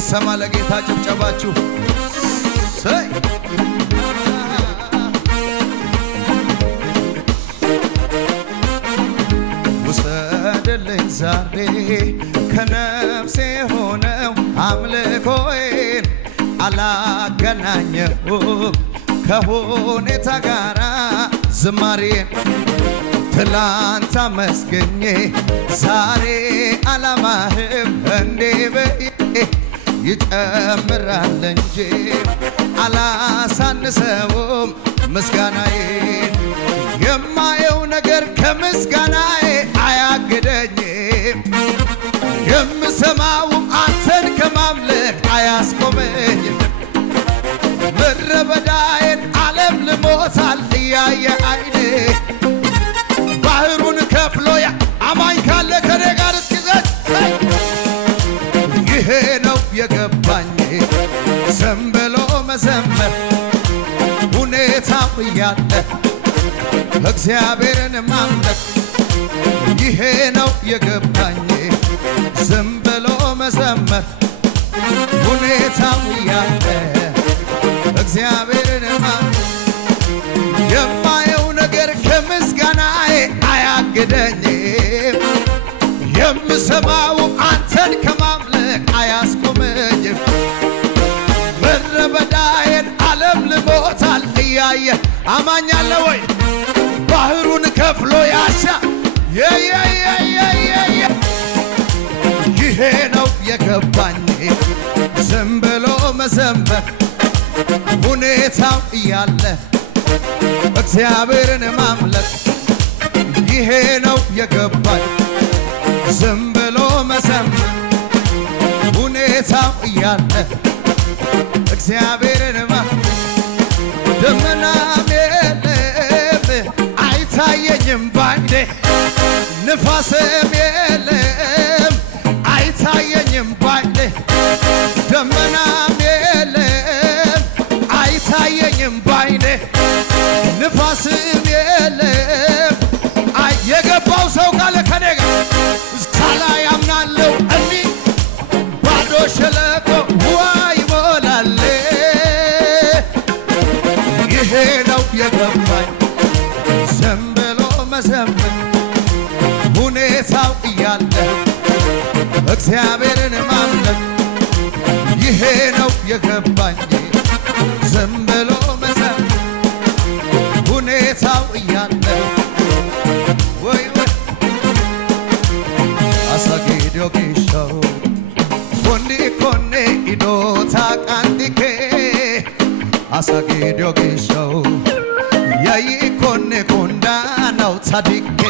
ይሰማ ለጌታ ጭብጨባችሁ ሰይ ውሰድልኝ ዛሬ ከነፍሴ ሆነው አምልኮዬን አላገናኘሁም ከሁኔታ ጋራ ዝማሬን ትላንት አመስገኜ ዛሬ አላማህም እንዴ በይ ይጨምራል እንጂ አላሳንሰውም ምስጋናዬን የማየው ነገር ከምስጋናዬ አያግደኝም የምሰማውም አንተን ከማምለክ አያስቆመኝም ምድረ በዳዬን ዓለም ልሞታል እያየ አይኔ ባህሩን ከፍሎ አማኝ ካለ ከኔ ጋር እስኪዘት ይሄ ነው የገባኝ ዝም ብሎ መዘመር ሁኔታው እያለ እግዚአብሔርን ማምለክ ይሄ ነው የገባኝ ዝም ብሎ መዘመር ሁኔታው እያለ እግዚአብሔርን ማምለክ የማየው ነገር ከምስጋናዬ አያግደኝም የምሰማው አንተን ከማምለክ አያስቆመኝም ምድረ በዳዬን ዓለም ልሞታል እያየ አማኛለ ወይ ባህሩን ከፍሎ ያሻ ይሄ ነው የገባኝ ዝም ብሎ መዘመር ሁኔታው እያለ እግዚአብሔርን ማምለክ ይሄ ነው የገባኝ ዝም ብሎ መዘመር ሁኔታው እያለ እግዚአብሔርን ማምለክ ደመናም የለም አይታየኝም ባንዴ ንፋስም የለም አይታየኝም ባንዴ ደመናም የለም አይታየኝም ባይኔ ንፋስም የለም የገባው ሰው ካለ ከኔ ጋር ሳላ ያምናለው እኒ ባዶ ሸለቆ ውሃ ይሞላል ይሄ ነው የገባኝ ዝም ብሎ መዘመር ሁኔታው እያለ እግዚአብሔርን ማምለክ ይሄ ነው የገባኝ ዝም ብሎ መዘመር ሁኔታው እያለ ወይ አሳጌዶ ጌሻው ኮንዲ ኮኔ ኢዶታ ቃንዲኬ አሳጌዶ ጌሻው ያይ ኮኔ ኮንዳናው ታዲኬ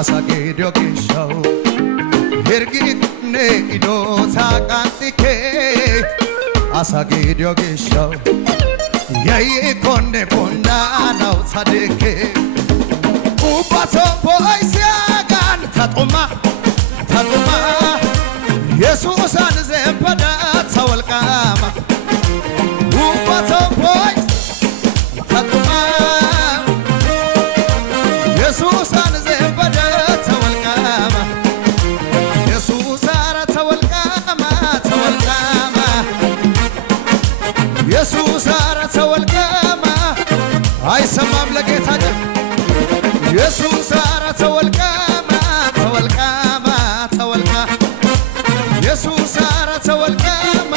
አሳጌዶ ጌሻው ሄርጊኔ ኢዶታ ቃንዲኬ አሳጌዶ ጌሻው ያይ ኮኔ ኮንዳናው ታዲኬ ኡባቶ ፖይሲያጋን ታጦማ ኢየሱሳን ዘንበዳ ተወልቃማ ኡባቶ ፖይስ ታጦማ ኢየሱሳን ዘንበዳ ተወልቃማ ኢየሱሳራ ተወልቃማ ኢየሱሳራ ተወልቃማ አይሰማም ለጌታ ኢየሱስ አረ ተወልቃማ ኢየሱስ አረ ተወልቃማ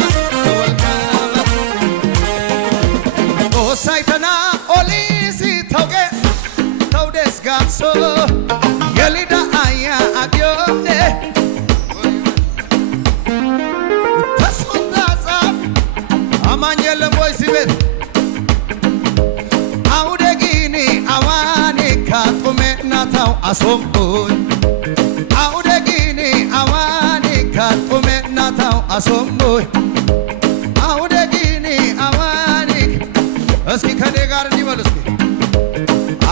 ኦሳይተና ኦሊሲ ተውጌ ተውደስ ጋሶ የሊዳ አያ አግዮኔ ተስፋ አማኝ የለም ወይ ሲቤት አሶምቦይ አውደጊኒ አዋኒ ካጡሜ ናታው አሶምቦይ አውደጊኒ አዋኒ እስኪ ከኔ ጋር እንዲበሉ እስኪ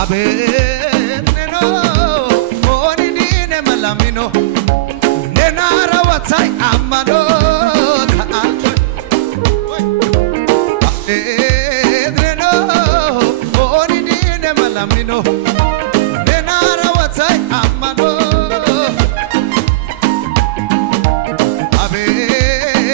አቤት ነኖ ኦኒዲኔ መላሚኖ ነናራዋታይ አማኖ ታአልቾ አቤት ነኖ ኦኒዲኔ መላሚኖ አቤት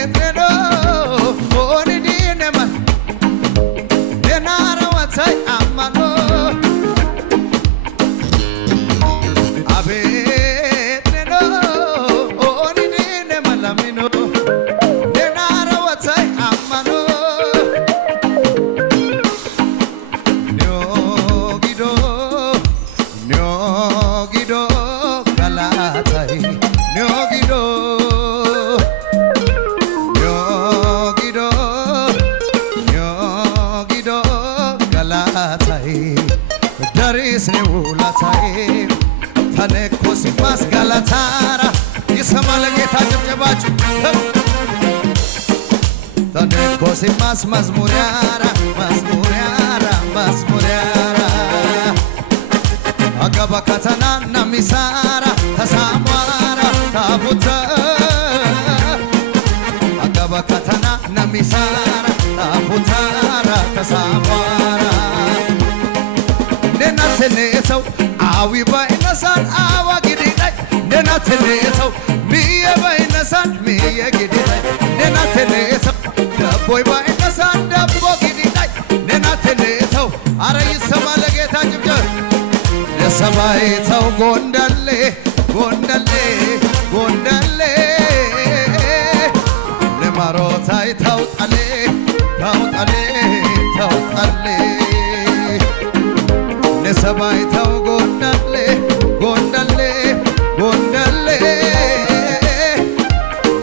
galatai daris ne ulatai tane kosi mas galatara ይሰማል ጌታ ጭብጨባችሁ tane kosi mas mazmuriara agaba katana namisara tasamara tafuta agaba katana namisara tafutara tasamara nena teneso awi ba inasan awa gididai nena teneso miye ba inasan miye gididai nena teneso daboy ba inasan dabo gididai nena teneso ara ይሰማል ጌታ ጭብጨባ ለሰማይ ተው ጎንደሌ ጎንደሌ ጎንደሌ ለማሮታይ ታውጣሌ ታውጣሌ ታውጣሌ ለሰማይ ተው ጎንደሌ ጎንደሌ ጎንደሌ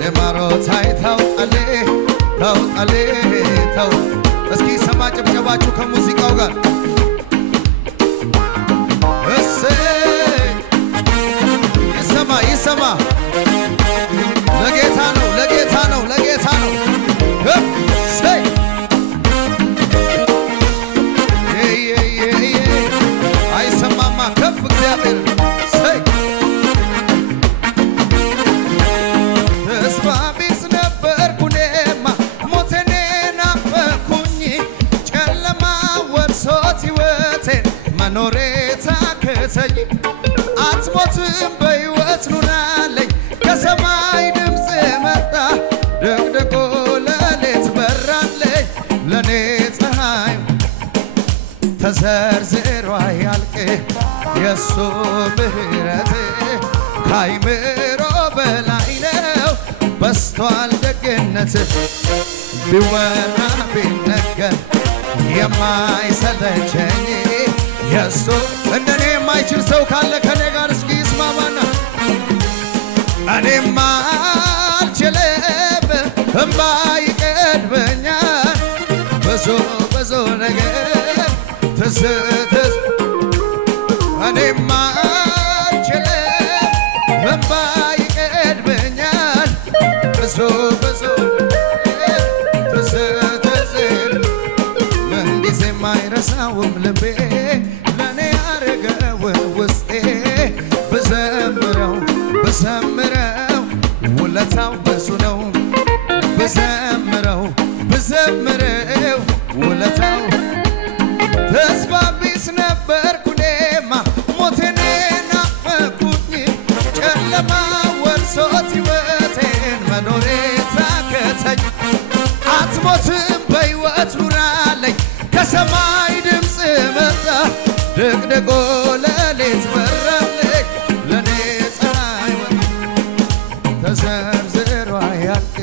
ለማሮታይ ታውጣሌ ታውጣሌ ታው እስኪ ሰማ ጭብጨባችሁ ከሙዚቃው ጋር ይሰማ ለጌታ ነው ለጌታ ነው ለጌታ ነው ሰይ አይሰማማ ከፍ እግዚአብሔር ሰይ ተስፋ ቢስ ነበርኩ እኔማ ሞቴን ናፈኩኝ ጨለማ ወርሶት ሕይወቴን መኖሬ ታከተኝ አትሞትም በሕይወት ኑራለኝ ከሰማይ ድምፅ መጣ ደቅደቆ ሌሊት በራለኝ ለኔ ፀሐይ ተዘርዝሮ አያልቅ የሱ ምሕረት ከአይምሮ በላይ ነው በስቷል ደግነት ቢወራ ቢነገር የማይሰለቸኝ የሱ እንደኔ የማይችል ሰው ካለ ከኔ ጋር እስኪ ይስማማና እኔማ አልችልም እምባ ይቀድመኛል ብዙ ነገር ትስትስ እኔማ አልችልም እምባ ይቀድመኛል ብዙ ትስትስ ምንጊዜም አይረሳውም ልቤ ብዘምረው ውለታው ብዙ ነው ብዘምረው ውለታው ተስፋ ቢስ ነበርኩ እኔማ ሞቴን ናፈኩኝ ጨለማ ወርሶት ሕይወቴን መኖሬ ታከተኝ አትሞትም በሕይወት ኑራለኝ ከሰማይ ድምፅ መጣ ደቅደቆ ሌሊት በራለኝ ለኔ ፀሐይ ተዘርዝሮ አያልቅ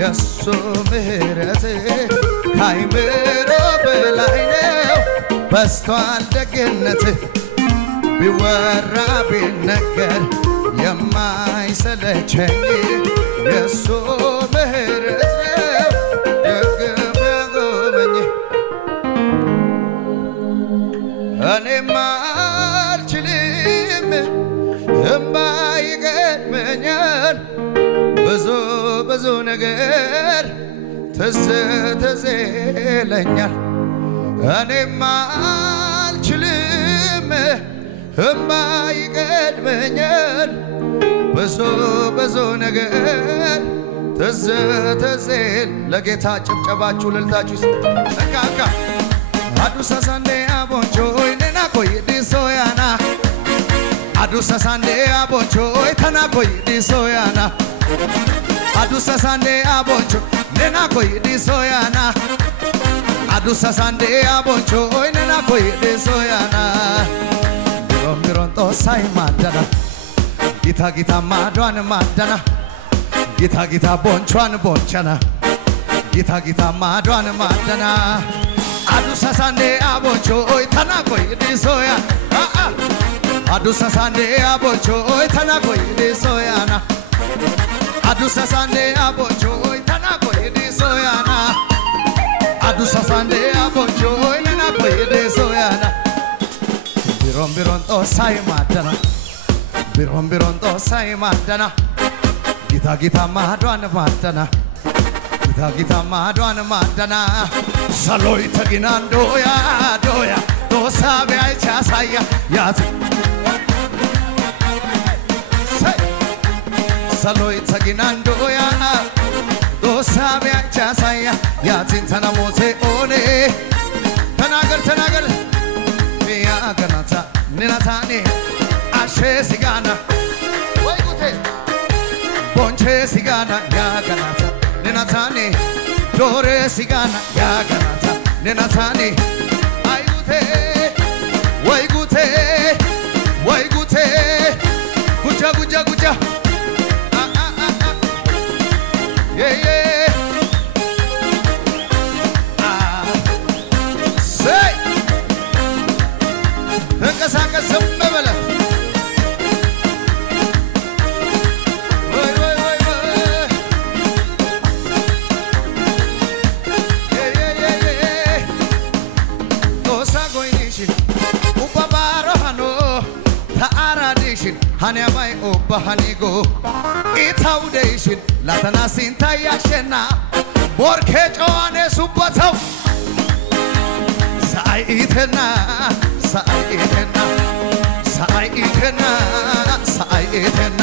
የሱ ምሕረት ከአይምሮ በላይ ነው በስቷል ደግነት ቢወራ ቢነገር የማይሰለቸኝ የሱ ምሕረት ነው ደግም ያጎበኝ እኔማ አልችልም እምባ ይገድመኛል ብዙ ነገር ትዝ ይለኛል እኔማ አልችልም እምባ ይገድመኛል ብዙ ነገር ትዝ ለጌታ ጭብጨባችሁ ልልታችሁ ተካካ አዱሳ ሳንዴ አቦንቾይ ነና ኮይ ዲሶያና አዱሳ ሳንዴ አቦንቾይ ተና ኮይ ዲሶያና አዱሳ ሳንዴ አቦንቾ ነና ኮይ ዲሶያና አዱሳ ሳንዴ አቦንቾይ ነና ኮይ ዲሶያና ቢሮን ጦሳይ ማደና ጊታ ማዷን ማደና ጊታ ቦንቿን ቦንቸና ጊታ ማዷን ማደና አዱሳ ሳንዴ አቦንቾይ ተና ኮይ ዲሶያ አዱሳ ሳንዴ አቦንቾይ ተና ኮይ ዲሶያና አዱሳ ሳንዴ አቦንቾይ ተና ኮይ ዲሶያና አዱሳ ሳንዴ አቦንቾይ ነና ኮይ ይደሶያና ቢሮን ጦሳይ ማደና ቢሮን ጦሳይ ማደና ጌታ ማዷን ማደና ጌታ ማዷን ማደና ሰሎይ ተጊናን ዶያ ዶሳቢያ ቻሳያ ያት ሰሎይ ተጊናን ዶያ ዶሳቢያ ቻሳያ ያትን ተናሞቴ ኦኔ ተናገር ሚያ ገናታ ንናታኔ አሼ ሲጋና ወይ ጉቴ ቦንቼ ሲጋና ያ ገናታ ንናታኔ ዶሬ ሲጋና ያ ገናታ ንናታኔ አይ ጉቴ ወይ ጉቴ ጉጃ ተንቀሳቀስ ዝም በለ ጦሳ ጎይኒሽን ኡባባሮሃኖ ተአራዲሽን ሃኒያማይ ኦባሃኒጎ ኢታውደይሽን ላተናሲን ታያሸና ቦርኬ ጨዋኔ ሱበተው ሳይኢተና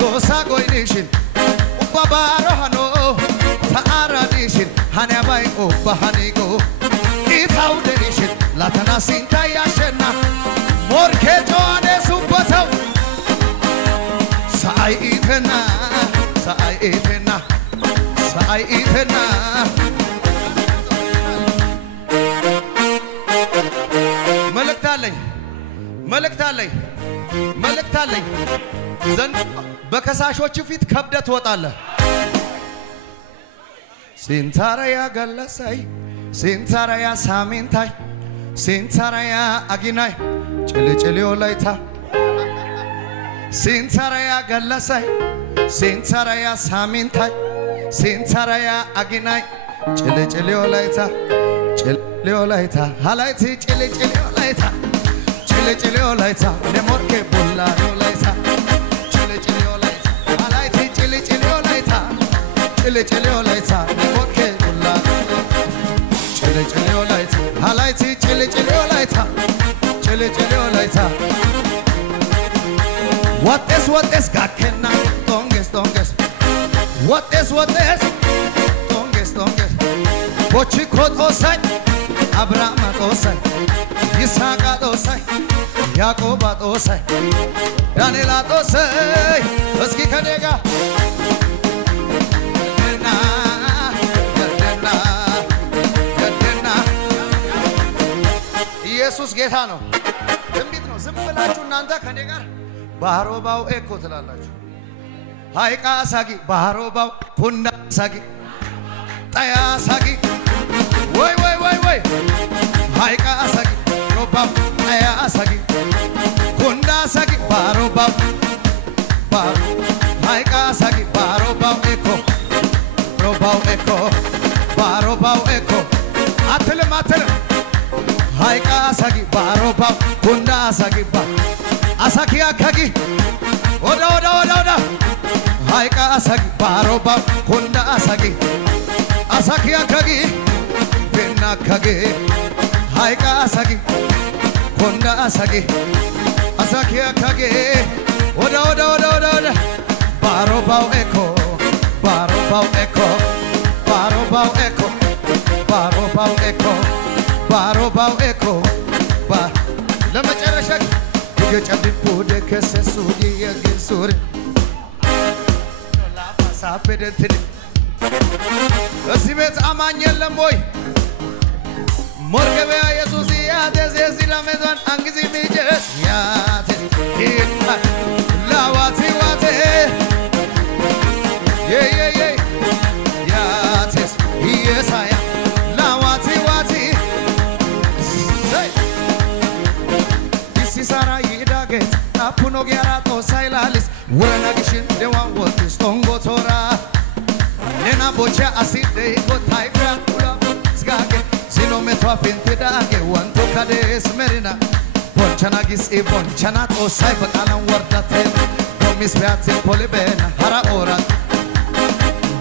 ጦሳ ጎይኒሽን ኡባባሮሃኖ ተአራዲሽን ሃኒያማይ ኦባሃኒጎ ኢታውደይሽን ላተናሲን ታያሸና ቦርኬ ጨዋኔ ሱበተው ሳይኢተና መልእክት አለኝ ዘንድ በከሳሾቹ ፊት ከብደህ ትወጣለህ። ሲንታራያ ገለሳይ ሲንታራያ ሳሚንታይ ሲንታራያ አጊናይ ጭልጭልዮ ላይታ ሲንታራያ ገለሳይ ሲንታራያ ሳሚንታይ ሲንታራያ አጊናይ ጭልጭልዮ ላይታ ሃላይቲ ጭልጭልዮ ላይታ ለሞርኬ ቡላዮ ላይታ ጭልጭልዮ ላይታ ሃላይቲ ጭልጭልዮ ላይታ ለሞርኬ ቡላዮ ጭልጭልዮ ላይታ ሃላይቲ ጭልጭልዮ ላይታ ወጤስ ጋኬና ጦንጌስ ወጤስ ጦንጌስ ቦቺኮ ጦሳይ አብርሃም ጦሳይ ይስሐቅ ጦሳይ ያዕቆብ ጦሳይ ዳንኤል ጦሳይ እስኪ ከኔ ጋር ገደና ኢየሱስ ጌታ ነው። ትንቢት ነው። ዝም ብላችሁ እናንተ ከኔ ጋር ባሮባው ኤኮ ትላላችሁ። ሃይቃ ሳጊ ባሮባው ኩንዳ ሳጊ ጠያ ሳጊ ወይ ሃይቃ ሳጊ ሮባው ጠያ ሳጊ ኩንዳ ሳጊ ባሮባው ሃይቃ ሳጊ ባሮባው ኤኮ ባሮባው ኤኮ አትልም ሃይቃ ሳጊ ባሮባው ኩንዳ ሳጊ አሳኪያ ካጊ ወዳ ሃይቃ አሳጊ ባሮባው ኩንዳ አሳኪያ ካጊ ቤና ካጊ ሃይቃ አሳጊ ኩንዳ አሳኪያ ካጊ ወዳ ባሮባው ኤኮ ለመጨረሻ ገጨብኩ ደከሰሱ የግሱር ላፋሳፈደት እዚህ ቤት አማኝ የለም ወይ? ሞርገበያ ኢየሱስ ያደዘዚ ለመዛን አንጊዜ ሚጀስ ያተ ላዋቲ ዋቴ ያቴስ ኢየሳያ ላዋቲ ዋቲ ሲሳራ ይዳገት አፑኖ ጊያራቶ ሳይላሊስ ወረናግሽን ደዋን ወጥስ ቶንጎቶራ ነና ቦቻ አሲደ ኮታይ ፍራኩላ ስጋገ ሲኖ ሜቷ ፊንት ዳገዋ des merina bonchana gisi bonchana tosai bakalan wardate domis beatin polibena hara orat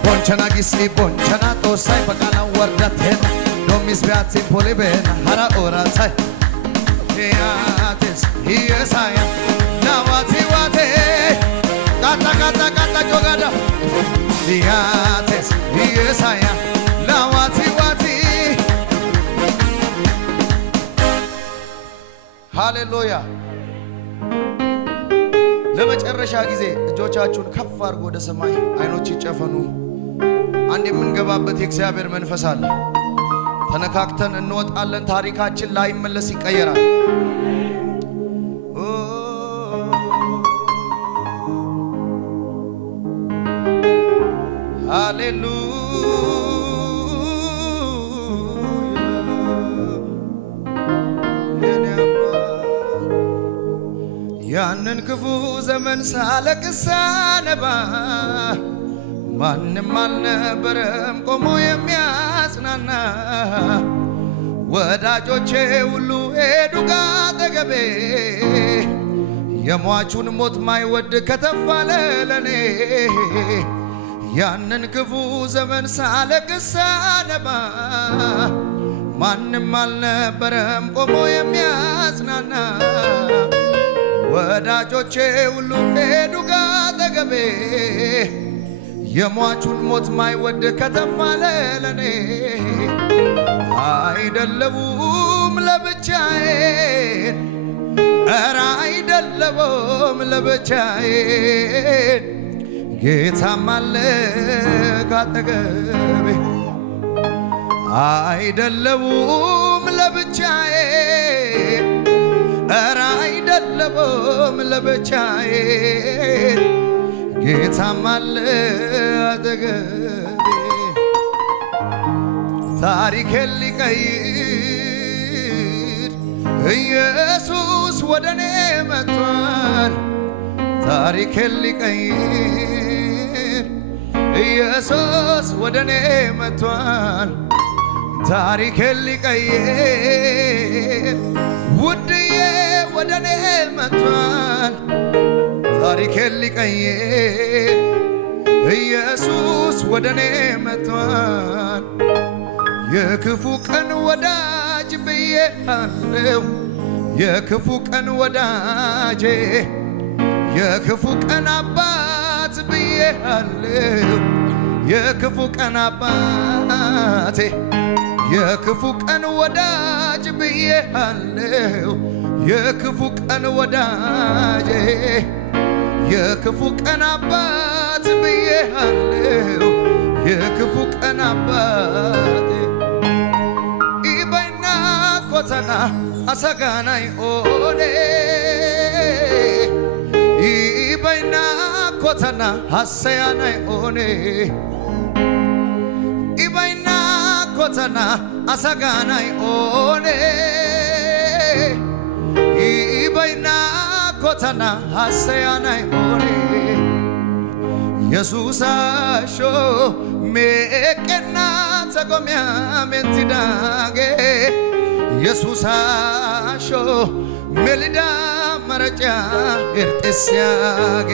bonchana gisi bonchana tosai bakalan wardate domis beatin polibena hara orat yates yesaya nawati wate kata kata kata jogada yates yesaya nawati wati ሃሌሉያ ለመጨረሻ ጊዜ እጆቻችሁን ከፍ አድርጎ ወደ ሰማይ አይኖች ይጨፈኑ አንድ የምንገባበት የእግዚአብሔር መንፈስ አለ ተነካክተን እንወጣለን ታሪካችን ላይ መለስ ይቀየራል ሃሌሉያ ያንን ክፉ ዘመን ሳለቅስ ሳነባ ማንም አልነበረም ቆሞ የሚያጽናና ወዳጆቼ ሁሉ ሄዱ ካጠገቤ የሟቹን ሞት ማይወድ ከተፋለ ለኔ ያንን ክፉ ዘመን ሳለቅስ ሳነባ ማንም አልነበረም ቆሞ የሚያጽናና ወዳጆቼ ሁሉ ሄዱ ካጠገቤ የሟቹን ሞት ማይወድ ከተፋለ ለኔ አይደለሁም ለብቻዬን ኧረ አይደለሁም ለብቻዬን ጌታም አለ ካጠገቤ አይደለሁም ለብቻዬን ኧረ አይደለሁም ለብቻዬን ጌታም አለ አጠገቤ ታሪኬን ሊቀይር ኢየሱስ ወደኔ መጥቷል ታሪኬን ሊቀይር ኢየሱስ ወደኔ መጥቷል ታሪኬን ሊቀይር ውድዬ ወደኔ መጥቷል ታሪኬን ሊቀይር ኢየሱስ ወደኔ መጥቷል የክፉ ቀን ወዳጅ ብዬሃለው የክፉ ቀን ወዳጄ የክፉ ቀን አባት ብዬሃለው የክፉ ቀን አባቴ የክፉ ቀን ወዳጅ ብዬሃለው የክፉ ቀን ወዳጄ የክፉ ቀን አባት ብዬሃለው የክፉ ቀን አባቴ ኢባይና ኮተና አሰጋናይ ኦኔ ኢባይና ኮተና ሐሰያናይ ኦኔ ኢባይና ኮተና አሰጋናይ ኦኔ ኢባይና ኮተና ሐሰያናይ ኦኔ የሱሳሾ ሜቄና ተጎሚያ ሜንቲዳጌ የሱሳሾ ሜልዳ መረጫ ኤርጤስያጌ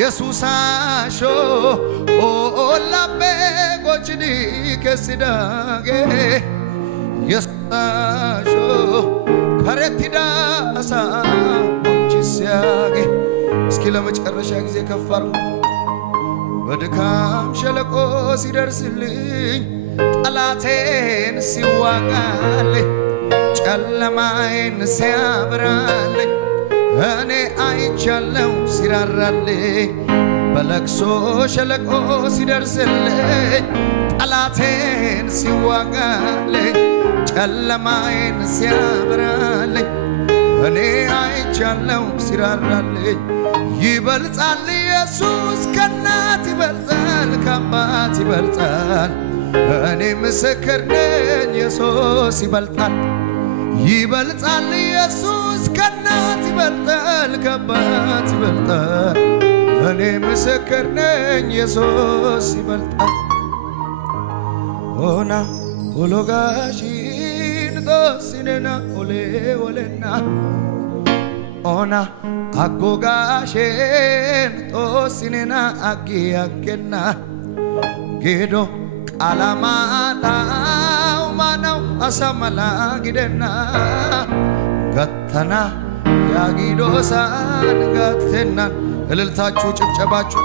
የሱሳሾ ኦላቤ ጎችዲ ከሲዳጌ የሱሳሾ ከረቲዳሳ ሞንቺስያጌ እስኪ ለመጨረሻ ጊዜ ከፍ አድርጉ በድካም ሸለቆ ሲደርስልኝ ጠላቴን ሲዋጋልኝ ጨለማዬን ሲያበራልኝ እኔ አይቻለው ሲራራልኝ በለቅሶ ሸለቆ ሲደርስልኝ ጠላቴን ሲዋጋልኝ ጨለማዬን ሲያበራልኝ እኔ አይቻለው ሲራራልኝ ይበልጣል ኢየሱስ ከእናት ይበልጣል ከአባት ይበልጣል እኔ ምስክር ነኝ ኢየሱስ ይበልጣል ይበልጣል ኢየሱስ ከእናት ይበልጣል ከአባት ይበልጣል እኔ ምስክር ነኝ ኢየሱስ ይበልጣል ሆና ሆሎጋሽን ጦሲነና ኦሌ ወለና ኦና አጎጋሼን ጦሲነና አጊያኬና ጌዶ ቃላማላው ማናው አሳመላ ጊደና ገተና ያጊዶሳን ገተናን እልልታችሁ ጭብጨባችሁ